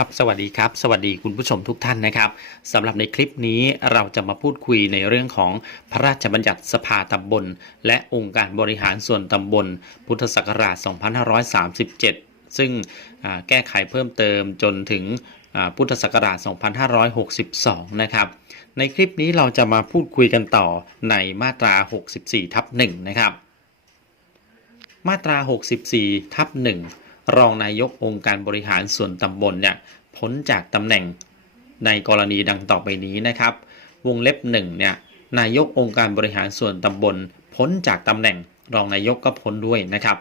ครับสวัสดีครับ สวัสดีคุณผู้ชมทุกท่านนะครับสำหรับในคลิปนี้เราจะมาพูดคุยในเรื่องของพระราชบัญญัติสภาตำบล และองค์การบริหารส่วนตำบล พุทธศักราช 2537 ซึ่งอ่าแก้ไขเพิ่มเติมจนถึงพุทธศักราช 2562 นะครับ ในคลิปนี้เราจะมาพูดคุยกันต่อในมาตรา 64 ทับ1นะครับ มาตรา 64 ทับ1 รองนายกองค์การบริหารส่วนตำบลเนี่ยพ้นจากตำแหน่งในกรณีดังต่อไปนี้นะครับ วงเล็บ1เนี่ยนายกองค์การบริหารส่วนตำบล พ้นจากตำแหน่ง รองนายกก็พ้นด้วยนะครับ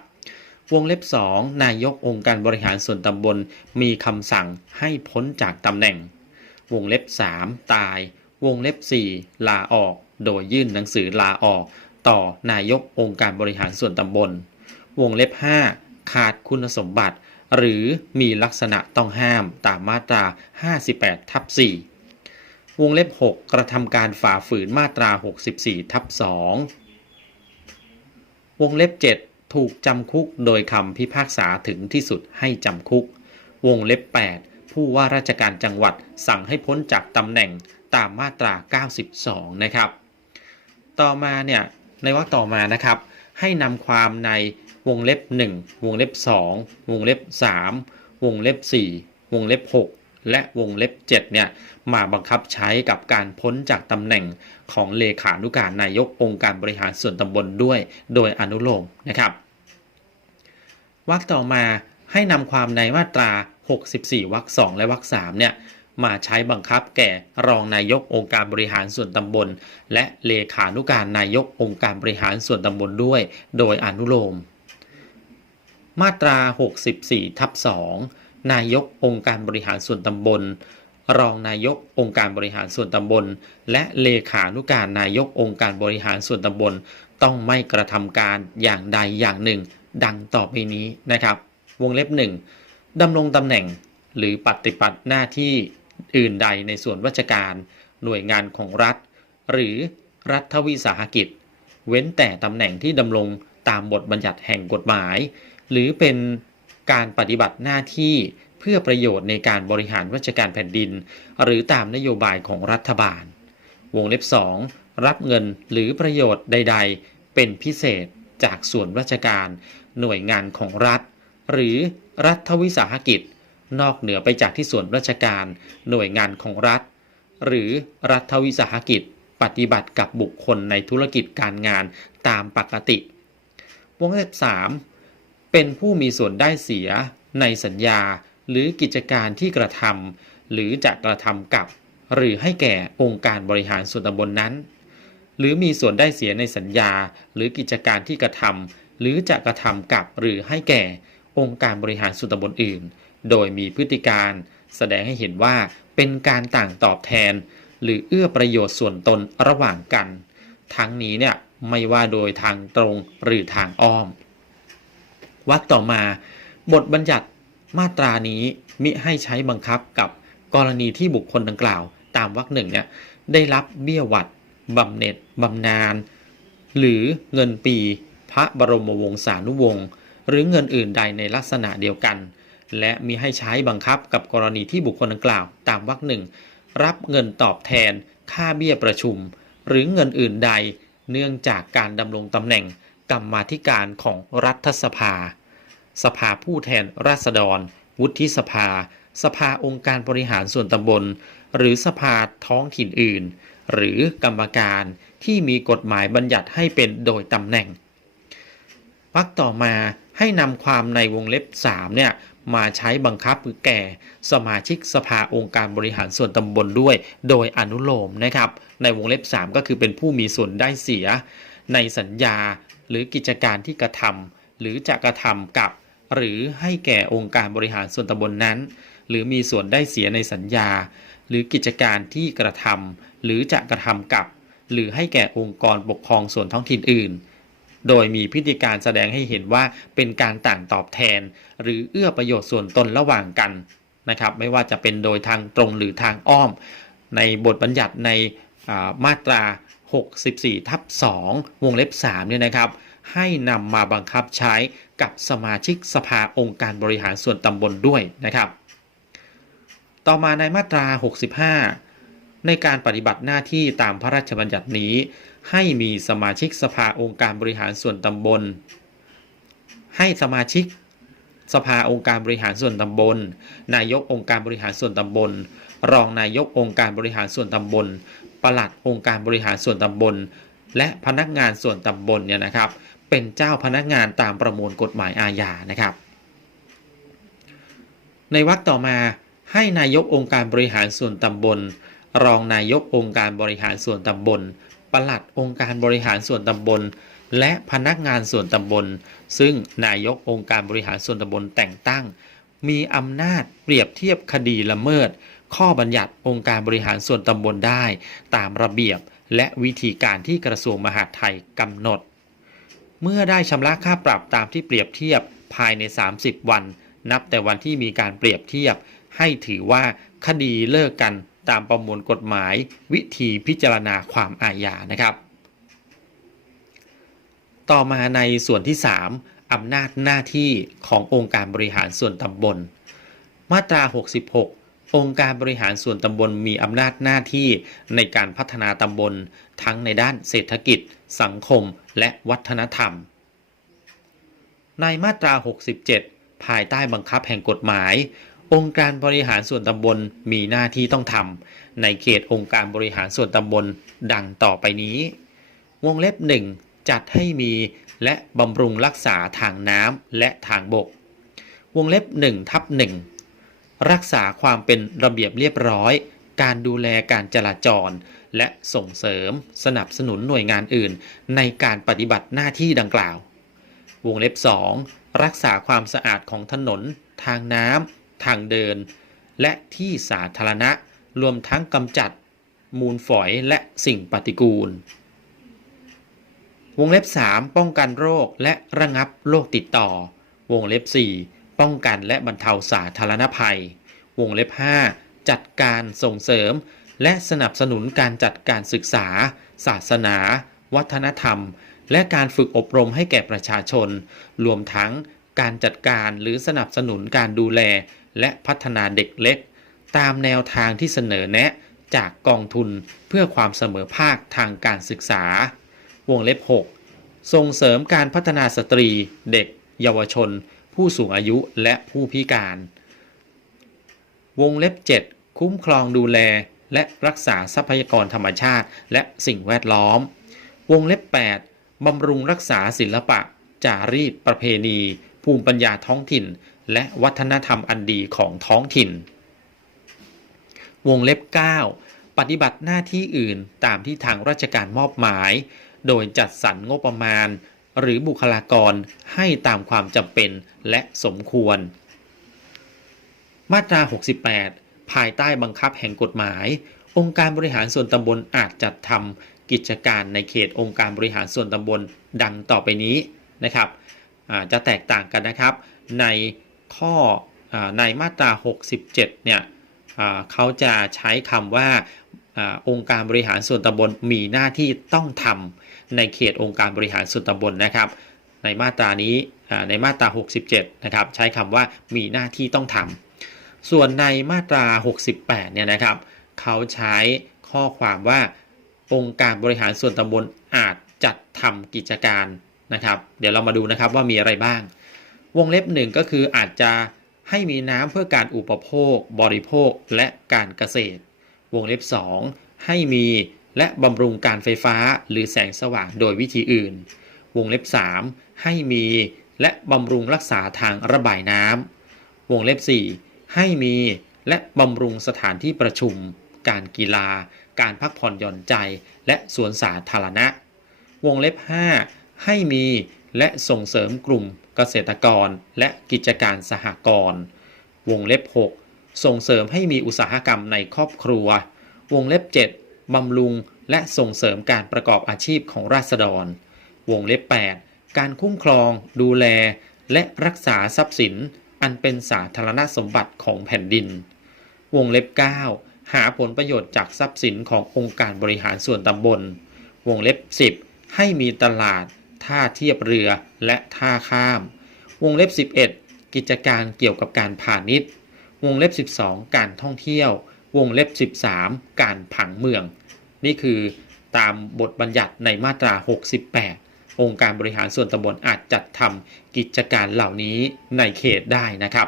วงเล็บ 2 นายกองค์การบริหารส่วนตำบล มีคำสั่งให้พ้นจากตำแหน่ง วงเล็บ 3 ตาย วงเล็บ 4 ลาออก โดยยื่นหนังสือลาออก ต่อนายกองค์การบริหารส่วนตำบล วงเล็บ 5 ขาดคุณสมบัติ หรือมีลักษณะต้องห้ามตามมาตรา 58 ทับ 4 วงเล็บ 6 กระทำการฝ่าฝืนมาตรา 64 ทับ 2 วงเล็บ 7 ถูกจำคุกโดยคำพิพากษาถึงที่สุดให้จำคุก วงเล็บ 8 ผู้ว่าราชการจังหวัดสั่งให้พ้นจากตำแหน่งตามมาตรา 92 นะครับ ต่อมาเนี่ยในวรรคต่อมานะครับให้นำความใน วงเล็บ 1 วงเล็บ 2 วงเล็บ 3 วงเล็บ 4 วงเล็บ 6 และวงเล็บ 7 เนี่ย มาบังคับใช้กับการพ้นจากตำแหน่งของเลขานุการนายกองค์การบริหารส่วนตำบลด้วย โดยอนุโลมนะครับวรรคต่อมาให้นำความในมาตรา 64วรรค2และวรรค3เนี่ยมาใช้บังคับแก่รองนายกองค์การบริหารส่วนตำบล และเลขานุการนายกองค์การบริหารส่วนตำบลด้วย โดยอนุโลม มาตรา 64ทับ2นายกองค์การบริหารส่วนตำบล รองนายกองค์การบริหารส่วนตำบล และเลขานุการนายกองค์การบริหารส่วนตำบล ต้องไม่กระทำการอย่างใดอย่างหนึ่ง ดังต่อไปนี้นะครับ วงเล็บ 1ดำรงตำแหน่งหรือปฏิบัติหน้าที่อื่นใดในส่วนราชการ หน่วยงานของรัฐ หรือรัฐวิสาหกิจ เว้นแต่ตำแหน่งที่ดำรงตามบทบัญญัติแห่งกฎหมาย หรือเป็นการปฏิบัติหน้าที่เพื่อประโยชน์ในการบริหารราชการแผ่นดิน หรือตามนโยบายของรัฐบาล วงเล็บ 2 รับเงินหรือประโยชน์ใด ๆ เป็นพิเศษจากส่วนราชการ หน่วยงานของรัฐ หรือรัฐวิสาหกิจ นอกเหนือไปจากที่ส่วนราชการ หน่วยงานของรัฐ หรือรัฐวิสาหกิจ ปฏิบัติกับบุคคลในธุรกิจการงานตามปกติ วงเล็บ3 เป็นผู้มีส่วนได้เสียในสัญญาหรือกิจการที่กระทำหรือจะกระทำกับ หรือให้แก่องค์การบริหารส่วนตำบลนนั้น หรือมีส่วนได้เสียในสัญญาหรือกิจการที่กระทำหรือจะกระทำกับหรือให้แก่องค์การบริหารส่วนตำบลอื่น โดยมีพฤติการ แสดงให้เห็นว่าเป็นการต่างตอบแทน หรือเอื้อประโยชน์ส่วนตนระหว่างกัน ทั้งนี้เนี่ยไม่ว่าโดยทางตรงหรือทางอ้อม วรรคต่อมา บทบัญญัติมาตรานี้มิให้ใช้บังคับกับกรณีที่บุคคลดังกล่าว ตามวรรคหนึ่งเนี่ยได้รับเบี้ยวัดบำเหน็จบำนาญหรือเงินปีพระบรมวงศานุวงศ์หรือเงินอื่นใดในลักษณะเดียวกัน และมีให้ใช้บังคับกับกรณีที่บุคคลดังกล่าว ตามวรรคหนึ่งรับเงินตอบแทน ค่าเบี้ยประชุม หรือเงินอื่นใด เนื่องจากการดำรงตำแหน่ง กรรมาธิการของรัฐสภา สภาผู้แทนราษฎร วุฒิสภา สภาองค์การบริหารส่วนตำบล หรือสภาท้องถิ่นอื่น หรือกรรมการที่มีกฎหมายบัญญัติให้เป็นโดยตำแหน่งวรรคต่อมาให้นำความในวงเล็บ 3 เนี่ย มาใช้บังคับแก่สมาชิกสภาองค์การบริหารส่วนตำบลด้วย โดยอนุโลมนะครับ ในวงเล็บ 3 ก็คือเป็นผู้มีส่วนได้เสีย ในสัญญา หรือกิจการที่กระทำหรือจะกระทำกับ หรือให้แก่องค์การบริหารส่วนตำบลนั้น หรือมีส่วนได้เสียในสัญญา หรือกิจการที่กระทำหรือจะกระทำกับ หรือให้แก่องค์กรปกครองส่วนท้องถิ่นอื่น โดยมีพฤติการแสดงให้เห็นว่าเป็นการต่างตอบแทน หรือเอื้อประโยชน์ส่วนตนระหว่างกันนะครับไม่ว่าจะเป็นโดยทางตรงหรือทางอ้อม ในบทบัญญัติในมาตรา 64ทับ2วงเล็บ3เนี่ยนะครับให้นำมาบังคับใช้กับสมาชิกสภาองค์การบริหารส่วนตำบลด้วยนะครับ ต่อมาในมาตรา 65 ในการปฏิบัติหน้าที่ตามพระราชบัญญัตินี้ ให้มีสมาชิกสภาองค์การบริหารส่วนตำบล ให้สมาชิกสภาองค์การบริหารส่วนตำบล นายกองค์การบริหารส่วนตำบล รองนายกองค์การบริหารส่วนตำบล ปลัดองค์การบริหารส่วนตำบล และพนักงานส่วนตำบลเนี่ยนะครับ เป็นเจ้าพนักงานตามประมวลกฎหมายอาญานะครับ ในวรรคต่อมาให้นายกองค์การบริหารส่วนตำบล รองนายกองค์การบริหารส่วนตำบลปลัดองค์การบริหารส่วนตำบล และพนักงานส่วนตำบล ซึ่งนายกองค์การบริหารส่วนตำบลแต่งตั้ง มีอำนาจเปรียบเทียบคดีละเมิด ข้อบัญญัติองค์การบริหารส่วนตำบลได้ ตามระเบียบและวิธีการที่กระทรวงมหาดไทยกำหนด เมื่อได้ชำระค่าปรับตามที่เปรียบเทียบภายใน 30 วัน นับแต่วันที่มีการเปรียบเทียบ ให้ถือว่าคดีเลิกกันตามประมวลกฎหมาย วิธีพิจารณาความอาญานะครับ ต่อมาในส่วนที่ 3 อำนาจหน้าที่ขององค์การบริหารส่วนตำบล มาตรา 66 องค์การบริหารส่วนตำบลมีอำนาจหน้าที่ในการพัฒนาตำบลทั้งในด้านเศรษฐกิจ สังคม และวัฒนธรรม ในมาตรา 67 ภายใต้บังคับแห่งกฎหมาย องค์การบริหารส่วนตำบลมีหน้าที่ต้องทำในเขตองค์การบริหารส่วนตำบลดังต่อไปนี้ วงเล็บ 1 จัดให้มีและบำรุงรักษาทางน้ำและทางบก วงเล็บ1ทับ1 รักษาความเป็นระเบียบเรียบร้อย การดูแลการจราจร และส่งเสริมสนับสนุนหน่วยงานอื่น ในการปฏิบัติหน้าที่ดังกล่าว วงเล็บ 2 รักษาความสะอาดของถนน ทางน้ำทางเดิน และที่สาธารณะ รวมทั้งกำจัด มูลฝอยและสิ่งปฏิกูล วงเล็บ 3 ป้องกันโรคและระงับโรคติดต่อ วงเล็บ 4 ป้องกันและบรรเทาสาธารณภัย วงเล็บ 5 จัดการส่งเสริม และสนับสนุนการจัดการศึกษา ศาสนา วัฒนธรรม และการฝึกอบรมให้แก่ประชาชน รวมทั้งการจัดการหรือสนับสนุนการดูแล และพัฒนาเด็กเล็ก ตามแนวทางที่เสนอแนะจากกองทุนเพื่อความเสมอภาคทางการศึกษา วงเล็บ 6 ส่งเสริมการพัฒนาสตรี เด็ก เยาวชน ผู้สูงอายุและผู้พิการ วงเล็บ 7 คุ้มครองดูแล และรักษาทรัพยากรธรรมชาติ และสิ่งแวดล้อม วงเล็บ 8บำรุงรักษาศิลปะ จารีตประเพณี ภูมิปัญญาท้องถิ่น และวัฒนธรรมอันดีของท้องถิ่น วงเล็บ 9 ปฏิบัติหน้าที่อื่นตามที่ทางราชการมอบหมาย โดยจัดสรรงบประมาณ หรือบุคลากรให้ตามความจำเป็นและสมควร มาตรา 68 ภายใต้บังคับแห่งกฎหมาย องค์การบริหารส่วนตำบลอาจจัดทำกิจการในเขตองค์การบริหารส่วนตำบลดังต่อไปนี้นะครับจะแตกต่างกันนะครับ ในข้ออในมาตรา 67 เนี่ยเขาจะใช้คำว่า อองค์การบริหารส่วนตำบลมีหน้าที่ต้องทำในเขตองค์การบริหารส่วนตำบลนะครับ ในมาตรานี้ในมาตรา 67 นะครับใช้คำว่ามีหน้าที่ต้องทำส่วนในมาตรา 68 เนี่ยนะครับเขาใช้ข้อความว่าองค์การบริหารส่วนตำบลอาจจัดทำกิจการนะครับ เดี๋ยวเรามาดูนะครับว่ามีอะไรบ้าง วงเล็บหนึ่งก็คืออาจจะให้มีน้ำเพื่อการอุปโภค บริโภคและการเกษตร วงเล็บ 2 ให้มีและบำรุงการไฟฟ้าหรือแสงสว่างโดยวิธีอื่น วงเล็บ 3 ให้มีและบำรุงรักษาทางระบายน้ำวงเล็บ 4 ให้มีและบำรุงสถานที่ประชุม การกีฬา การพักผ่อนหย่อนใจ และสวนสาธารณะ วงเล็บ 5 ให้มีและส่งเสริมกลุ่มเกษตรกรและกิจการสหกรณ์วงเล็บ 6 ส่งเสริมให้มีอุตสาหกรรมในครอบครัว วงเล็บ 7บำรุงและส่งเสริมการประกอบอาชีพของราษฎร วงเล็บ 8 การคุ้มครอง ดูแล และรักษาทรัพย์สิน อันเป็นสาธารณสมบัติของแผ่นดิน วงเล็บ 9 หาผลประโยชน์จากทรัพย์สินขององค์การบริหารส่วนตำบล วงเล็บ 10 ให้มีตลาด ท่าเทียบเรือและท่าข้าม วงเล็บ 11 กิจการเกี่ยวกับการพาณิชย์ วงเล็บ 12 การท่องเที่ยว วงเล็บ 13 การผังเมือง นี่คือตามบทบัญญัติในมาตรา 68 องค์การบริหารส่วนตำบลอาจจัดทำกิจการเหล่านี้ในเขตได้นะครับ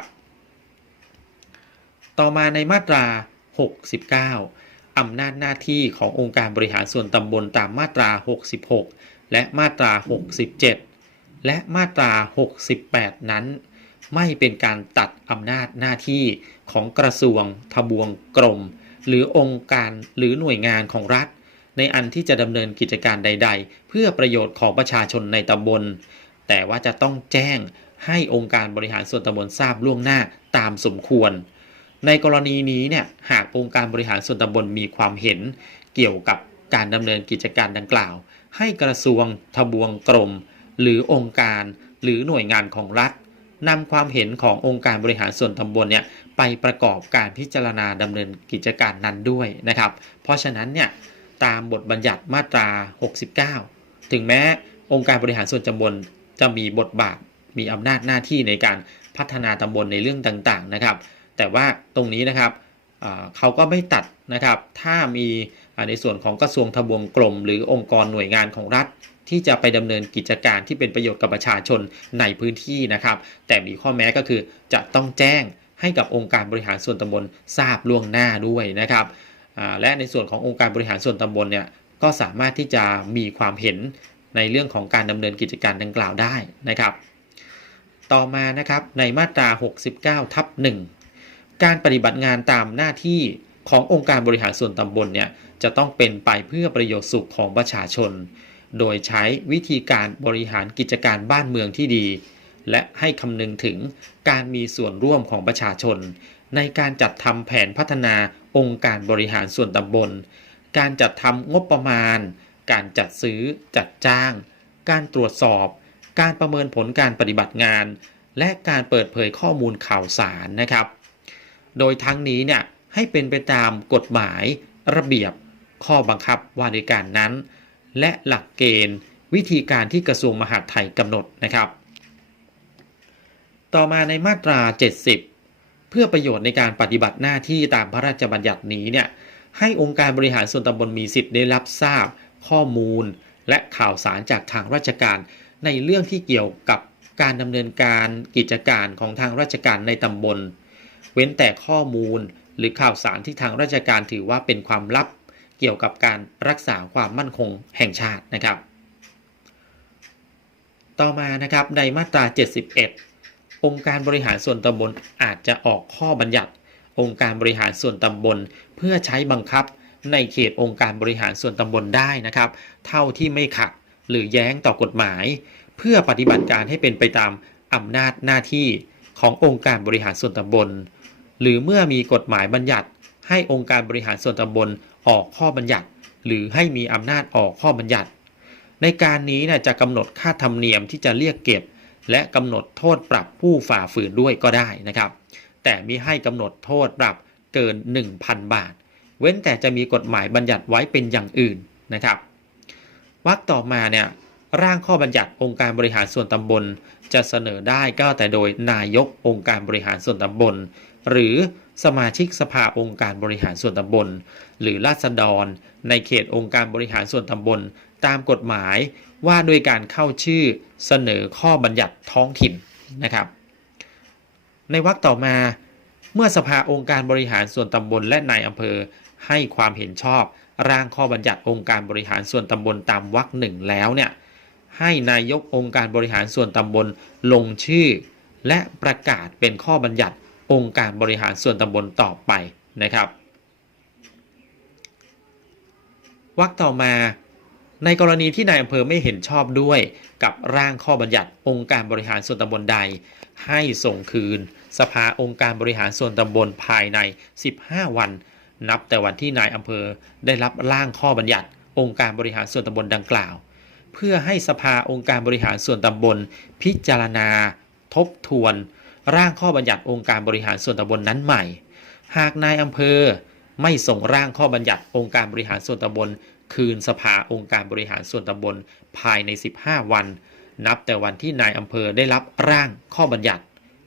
ต่อมาในมาตรา 69 อำนาจหน้าที่ขององค์การบริหารส่วนตำบลตามมาตรา 66 และมาตรา 67 และมาตรา 68 นั้น ไม่เป็นการตัดอำนาจหน้าที่ของกระทรวง ทบวงกรม หรือองค์การหรือหน่วยงานของรัฐ ในอันที่จะดำเนินกิจการใด ๆ เพื่อประโยชน์ของประชาชนในตำบล แต่ว่าจะต้องแจ้งให้องค์การบริหารส่วนตำบลทราบล่วงหน้าตามสมควร ในกรณีนี้เนี่ยหากองค์การบริหารส่วนตำบลมีความเห็น เกี่ยวกับการดำเนินกิจการดังกล่าว ให้กระทรวง ทบวงกรม หรือองค์การหรือหน่วยงานของรัฐ นำความเห็นขององค์การบริหารส่วนตำบลเนี่ยไปประกอบการพิจารณาดำเนินกิจการนั้นด้วยนะครับ เพราะฉะนั้นเนี่ยตามบทบัญญัติมาตรา 69 ถึงแม้องค์การบริหารส่วนตำบลจะมีบทบาทมีอำนาจหน้าที่ในการพัฒนาตำบลในเรื่องต่างๆนะครับ แต่ว่าตรงนี้นะครับเขาก็ไม่ตัดนะครับ ถ้ามีในส่วนของกระทรวงทบวงกรมหรือองค์กรหน่วยงานของรัฐ ที่จะไปดำเนินกิจการที่เป็นประโยชน์กับประชาชนในพื้นที่นะครับ แต่มีข้อแม้ก็คือจะต้องแจ้งให้กับองค์การบริหารส่วนตำบลทราบล่วงหน้าด้วยนะครับและในส่วนขององค์การบริหารส่วนตำบลเนี่ยก็สามารถที่จะมีความเห็นในเรื่องของการดำเนินกิจการดังกล่าวได้นะครับ ต่อมานะครับในมาตรา 69ทับ1การปฏิบัติงานตามหน้าที่ขององค์การบริหารส่วนตำบลเนี่ยจะต้องเป็นไปเพื่อประโยชน์สุขของประชาชน โดยใช้วิธีการบริหารกิจการบ้านเมืองที่ดี และให้คำนึงถึงการมีส่วนร่วมของประชาชน ในการจัดทำแผนพัฒนาองค์การบริหารส่วนตำบล การจัดทำงบประมาณ การจัดซื้อ จัดจ้าง การตรวจสอบ การประเมินผลการปฏิบัติงาน และการเปิดเผยข้อมูลข่าวสารนะครับ โดยทั้งนี้เนี่ยให้เป็นไปตามกฎหมาย ระเบียบ ข้อบังคับว่าด้วยการนั้น และหลักเกณฑ์ วิธีการที่กระทรวงมหาดไทยกำหนดนะครับ ต่อมาในมาตรา 70 เพื่อประโยชน์ในการปฏิบัติหน้าที่ตามพระราชบัญญัตินี้เนี่ยให้องค์การบริหารส่วนตำบลมีสิทธิ์ได้รับทราบ ข้อมูล และข่าวสารจากทางราชการ ในเรื่องที่เกี่ยวกับการดำเนินการกิจการของทางราชการในตำบล เว้นแต่ข้อมูลหรือข่าวสารที่ทางราชการถือว่าเป็นความลับ เกี่ยวกับการรักษาความมั่นคงแห่งชาตินะครับ ต่อมานะครับในมาตรา 71 องค์การบริหารส่วนตำบลอาจจะออกข้อบัญญัติ องค์การบริหารส่วนตำบล เพื่อใช้บังคับในเขตองค์การบริหารส่วนตำบลได้นะครับ เท่าที่ไม่ขัดหรือแย้งต่อกฎหมาย เพื่อปฏิบัติการให้เป็นไปตามอำนาจหน้าที่ขององค์การบริหารส่วนตำบล หรือเมื่อมีกฎหมายบัญญัติให้องค์การบริหารส่วนตำบล ออกข้อบัญญัติ หรือให้มีอำนาจออกข้อบัญญัติ ในการนี้นะจะกำหนดค่าธรรมเนียมที่จะเรียกเก็บ และกำหนดโทษปรับผู้ฝ่าฝืนด้วยก็ได้นะครับ แต่มิให้กำหนดโทษปรับเกิน 1,000 บาท เว้นแต่จะมีกฎหมายบัญญัติไว้เป็นอย่างอื่นนะครับวรรคต่อมาเนี่ยร่างข้อบัญญัติองค์การบริหารส่วนตำบล จะเสนอได้ก็แต่โดยนายกองค์การบริหารส่วนตำบล หรือ สมาชิกสภาองค์การบริหารส่วนตำบล หรือราษฎร ในเขตองค์การบริหารส่วนตำบล ตามกฎหมายว่าด้วยการเข้าชื่อเสนอข้อบัญญัติท้องถิ่นนะครับ ในวรรคต่อมาเมื่อสภาองค์การบริหารส่วนตำบลและนายอำเภอให้ความเห็นชอบร่างข้อบัญญัติองค์การบริหารส่วนตำบลตามวรรคหนึ่งแล้วเนี่ยให้นายกองค์การบริหารส่วนตำบลลงชื่อ และประกาศเป็นข้อบัญญัติ องค์การบริหารส่วนตำบลต่อไปนะครับวรรคต่อมาในกรณีที่นายอำเภอไม่เห็นชอบด้วยกับร่างข้อบัญญัติองค์การบริหารส่วนตำบลใด ให้ส่งคืน สภาองค์การบริหารส่วนตำบลภายใน 15 วัน นับแต่วันที่นายอำเภอได้รับร่างข้อบัญญัติองค์การบริหารส่วนตำบลดังกล่าว เพื่อให้สภาองค์การบริหารส่วนตำบล พิจารณา ทบทวน ร่างข้อบัญญัติองค์การบริหารส่วนตำบลนั้นใหม่ หากนายอำเภอไม่ส่งร่างข้อบัญญัติองค์การบริหารส่วนตำบล คืนสภาองค์การบริหารส่วนตำบลภายใน 15 วัน นับแต่วันที่นายอำเภอได้รับร่างข้อบัญญัติ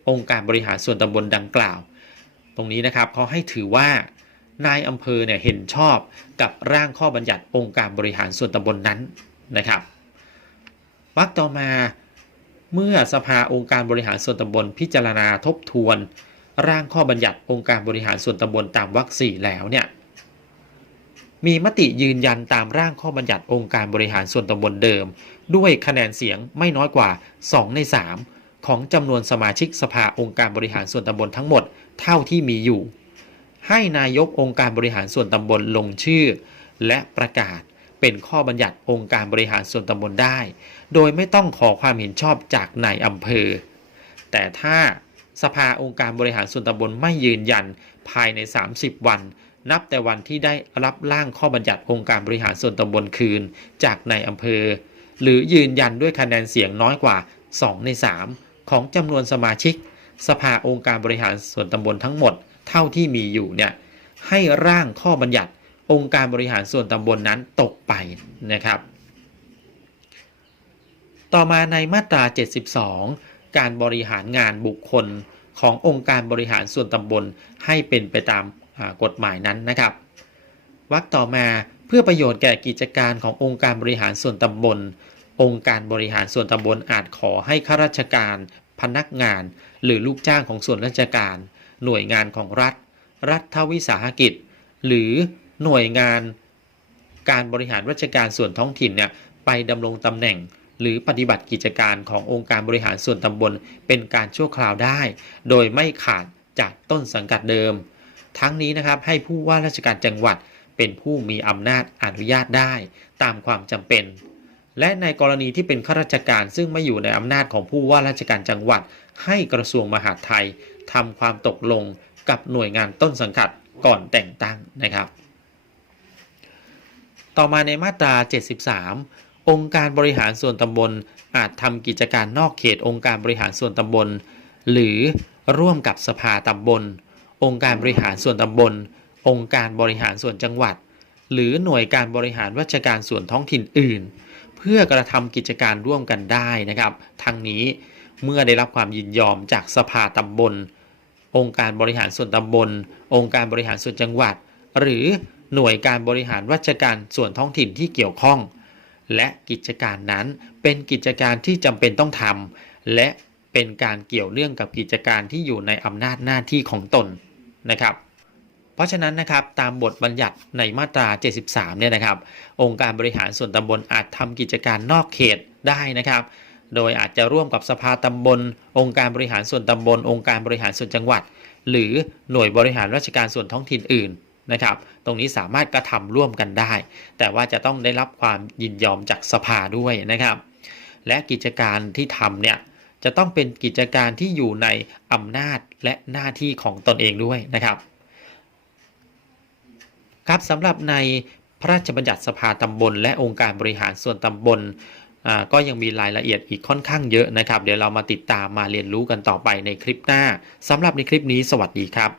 องค์การบริหารส่วนตำบลดังกล่าว ตรงนี้นะครับเขาให้ถือว่านายอำเภอเนี่ยเห็นชอบกับร่างข้อบัญญัติองค์การบริหารส่วนตำบลนนั้นนะครับวรรคต่อมา เมื่อสภาองค์การบริหารส่วนตำบลพิจารณาทบทวน ร่างข้อบัญญัติองค์การบริหารส่วนตำบลตามวรรคสี่แล้วเนี่ยมีมติยืนยันตามร่างข้อบัญญัติองค์การบริหารส่วนตำบลเดิม ด้วยคะแนนเสียงไม่น้อยกว่า 2 ใน 3 ของจำนวนสมาชิกสภาองค์การบริหารส่วนตำบลทั้งหมดเท่าที่มีอยู่ ให้นายกองค์การบริหารส่วนตำบลลงชื่อ และประกาศ เป็นข้อบัญญัติองค์การบริหารส่วนตำบลได้ โดยไม่ต้องขอความเห็นชอบจากนายอำเภอ แต่ถ้าสภาองค์การบริหารส่วนตำบลไม่ยืนยันภายใน 30 วัน นับแต่วันที่ได้รับร่างข้อบัญญัติองค์การบริหารส่วนตำบลคืน จากนายอำเภอ หรือยืนยันด้วยคะแนนเสียงน้อยกว่า 2 ใน 3 ของจำนวนสมาชิก สภาองค์การบริหารส่วนตำบลทั้งหมด เท่าที่มีอยู่เนี่ยให้ร่างข้อบัญญัติ องค์การบริหารส่วนตำบลนนั้นตกไปนะครับ ต่อมาในมาตรา 72 การบริหารงานบุคคลขององค์การบริหารส่วนตำบลให้เป็นไปตามกฎหมายนั้นนะครับวรรคต่อมาเพื่อประโยชน์แก่กิจการขององค์การบริหารส่วนตำบล องค์การบริหารส่วนตำบลอาจขอให้ข้าราชการ พนักงาน หรือลูกจ้างของส่วนราชการ หน่วยงานของรัฐ รัฐวิสาหกิจ หรือ หน่วยงานการบริหารราชการส่วนท้องถิ่นเนี่ยไปดำรงตำแหน่ง หรือปฏิบัติกิจการขององค์การบริหารส่วนตำบลเป็นการชั่วคราวได้ โดยไม่ขาดจากต้นสังกัดเดิม ทั้งนี้นะครับให้ผู้ว่าราชการจังหวัดเป็นผู้มีอำนาจอนุญาตได้ ตามความจำเป็น และในกรณีที่เป็นข้าราชการซึ่งไม่อยู่ในอำนาจของผู้ว่าราชการจังหวัด ให้กระทรวงมหาดไทยทำความตกลงกับหน่วยงานต้นสังกัดก่อนแต่งตั้งนะครับ ต่อมาในมาตรา 73 องค์การบริหารส่วนตำบล อาจทำกิจการนอกเขตองค์การบริหารส่วนตำบล หรือร่วมกับสภาตำบล องค์การบริหารส่วนตำบล องค์การบริหารส่วนจังหวัด หรือหน่วยการบริหารราชการส่วนท้องถิ่นอื่น เพื่อกระทำกิจการร่วมกันได้นะครับ ทั้งนี้เมื่อได้รับความยินยอมจากสภาตำบล องค์การบริหารส่วนตำบล องค์การบริหารส่วนจังหวัด หรือ หน่วยการบริหารราชการส่วนท้องถิ่นที่เกี่ยวข้อง และกิจการนั้นเป็นกิจการที่จำเป็นต้องทำและเป็นการเกี่ยวเนื่องกับกิจการที่อยู่ในอำนาจหน้าที่ของตนนะครับ เพราะฉะนั้นนะครับตามบทบัญญัติในมาตรา 73 เนี่ยนะครับ องค์การบริหารส่วนตำบลอาจทำกิจการนอกเขตได้นะครับ โดยอาจจะร่วมกับสภาตำบล องค์การบริหารส่วนตำบล องค์การบริหารส่วนจังหวัด หรือหน่วยบริหารราชการส่วนท้องถิ่นอื่น นะครับ ตรงนี้สามารถกระทำร่วมกันได้ แต่ว่าจะต้องได้รับความยินยอมจากสภาด้วยนะครับ และกิจการที่ทำเนี่ยจะต้องเป็นกิจการที่อยู่ในอำนาจและหน้าที่ของตนเองด้วยนะครับ ครับสำหรับในพระราชบัญญัติสภาตำบล และองค์การบริหารส่วนตำบลก็ยังมีรายละเอียดอีกค่อนข้างเยอะนะครับ เดี๋ยวเรามาติดตามมาเรียนรู้กันต่อไปในคลิปหน้าสำหรับในคลิปนี้สวัสดีครับ